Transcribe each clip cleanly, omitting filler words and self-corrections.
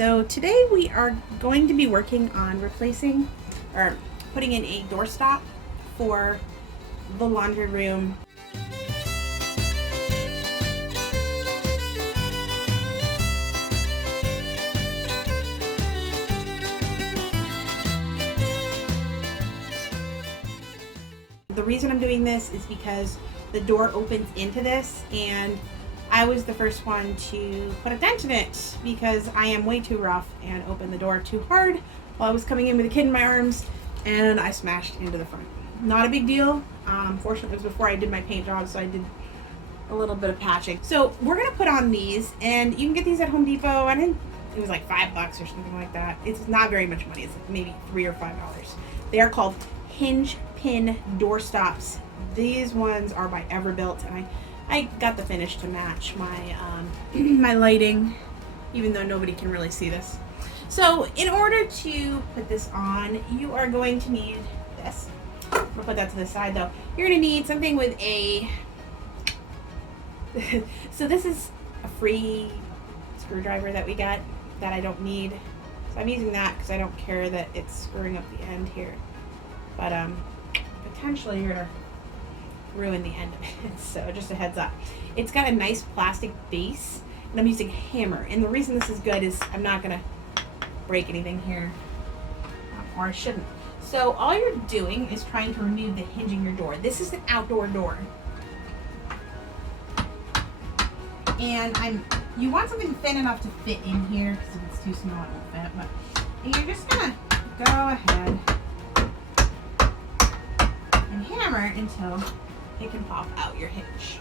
So today we are going to be working on replacing or putting in a doorstop for the laundry room. The reason I'm doing this is because the door opens into this, and I was the first one to put a dent in it because I am way too rough and opened the door too hard while I was coming in with a kid in my arms, and I smashed into the front. Not a big deal. Fortunately, it was before I did my paint job, so I did a little bit of patching. So we're gonna put on these, and you can get these at Home Depot. It was like $5 or something like that. It's not very much money. It's maybe $3 or $5. They are called hinge pin doorstops. These ones are by Everbuilt, and I got the finish to match my my lighting, even though nobody can really see this. So in order to put this on, you are going to need this. We'll put that to the side though. You're going to need something with a so this is a free screwdriver that we got that I don't need. So I'm using that because I don't care that it's screwing up the end here. But potentially you're going to ruin the end of it, so just a heads up. It's got a nice plastic base, and I'm using a hammer, and the reason this is good is I'm not gonna break anything here, or I shouldn't. So all you're doing is trying to remove the hinge in your door. This is an outdoor door, and you want something thin enough to fit in here, because if it's too small it won't fit. But you're just gonna go ahead and hammer until it can pop out your hinge.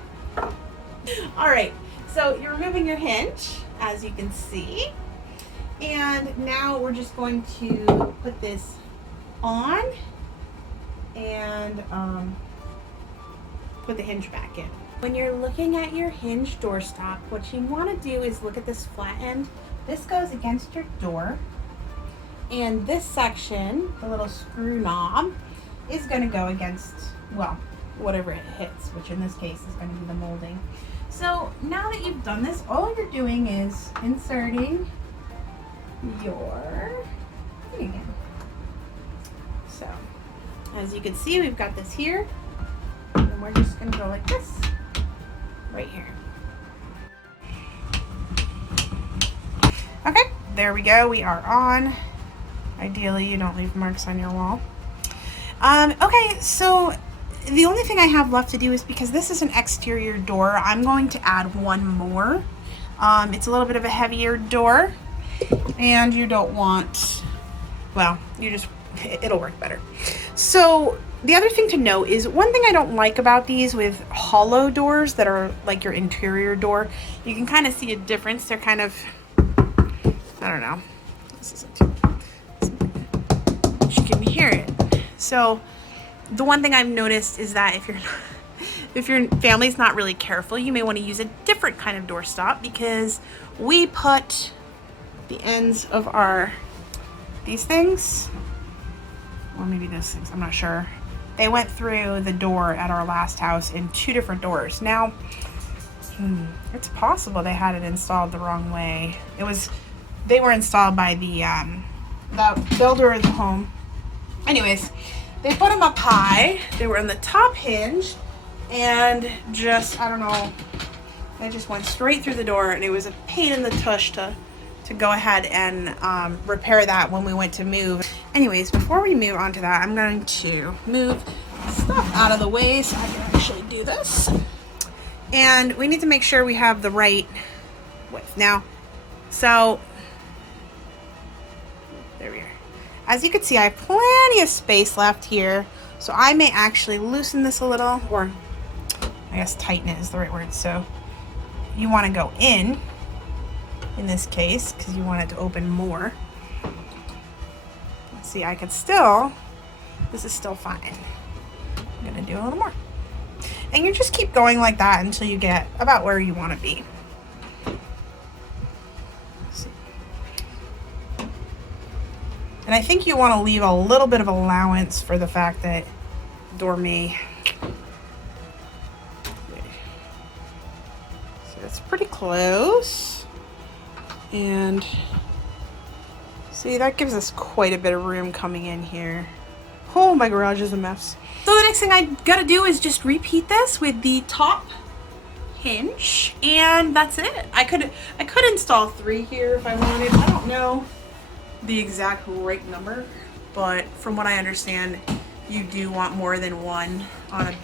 All right, so you're removing your hinge, as you can see, and now we're just going to put this on and put the hinge back in. When you're looking at your hinge doorstop, what you want to do is look at this flat end. This goes against your door, and this section, the little screw knob, is going to go against, well, whatever it hits, which in this case is going to be the molding. So now that you've done this, all you're doing is inserting your thing in. So as you can see, we've got this here, and we're just going to go like this right here. Okay, there we go. We are on. Ideally, you don't leave marks on your wall. Okay, so the only thing I have left to do is, because this is an exterior door, I'm going to add one more. It's a little bit of a heavier door, and you don't want, well, it'll work better. So the other thing to know is, one thing I don't like about these with hollow doors that are like your interior door, you can kind of see a difference. They're kind of, I don't know, this isn't too, you can hear it. So the one thing I've noticed is that if your family's not really careful, you may want to use a different kind of doorstop, because we put the ends of these things, or maybe those things, I'm not sure. They went through the door at our last house in 2 different doors. Now, it's possible they had it installed the wrong way. They were installed by the builder of the home. Anyways, they put them up high. They were on the top hinge, and just, I don't know, they just went straight through the door, and it was a pain in the tush to go ahead and repair that when we went to move. Anyways, before we move on to that, I'm going to move stuff out of the way so I can actually do this. And we need to make sure we have the right width. Now, so there we are. As you can see, I have plenty of space left here, so I may actually loosen this a little, or I guess tighten it is the right word. So you want to go in this case, because you want it to open more. Let's see, this is still fine. I'm going to do a little more. And you just keep going like that until you get about where you want to be. And I think you want to leave a little bit of allowance for the fact that door may. So it's pretty close. And See, that gives us quite a bit of room coming in here. Oh, my garage is a mess. So the next thing I gotta do is just repeat this with the top hinge, and that's it. I could install 3 here if I wanted. I don't know the exact right number, but from what I understand, you do want more than one on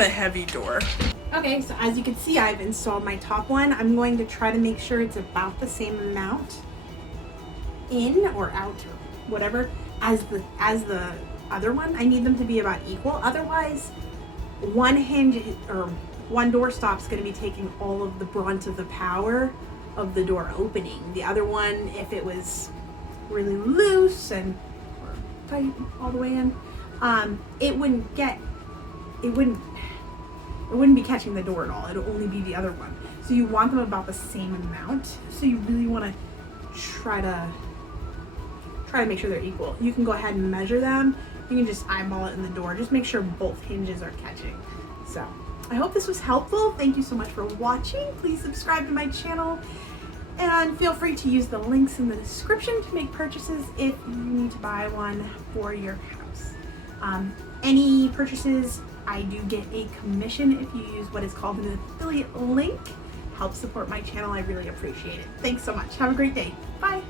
a heavy door. Okay, so as you can see, I've installed my top one. I'm going to try to make sure it's about the same amount in or out or whatever as the other one. I need them to be about equal. Otherwise, one hinge or one doorstop is going to be taking all of the brunt of the power of the door opening. The other one, if it was really loose and or tight all the way in, it wouldn't be catching the door at all. It'll only be the other one. So you want them about the same amount. So you really want to try to make sure they're equal. You can go ahead and measure them. You can just eyeball it in the door. Just make sure both hinges are catching. So I hope this was helpful. Thank you so much for watching. Please subscribe to my channel and feel free to use the links in the description to make purchases if you need to buy one for your house. Any purchases, I do get a commission if you use what is called an affiliate link. Help support my channel. I really appreciate it. Thanks so much. Have a great day. Bye.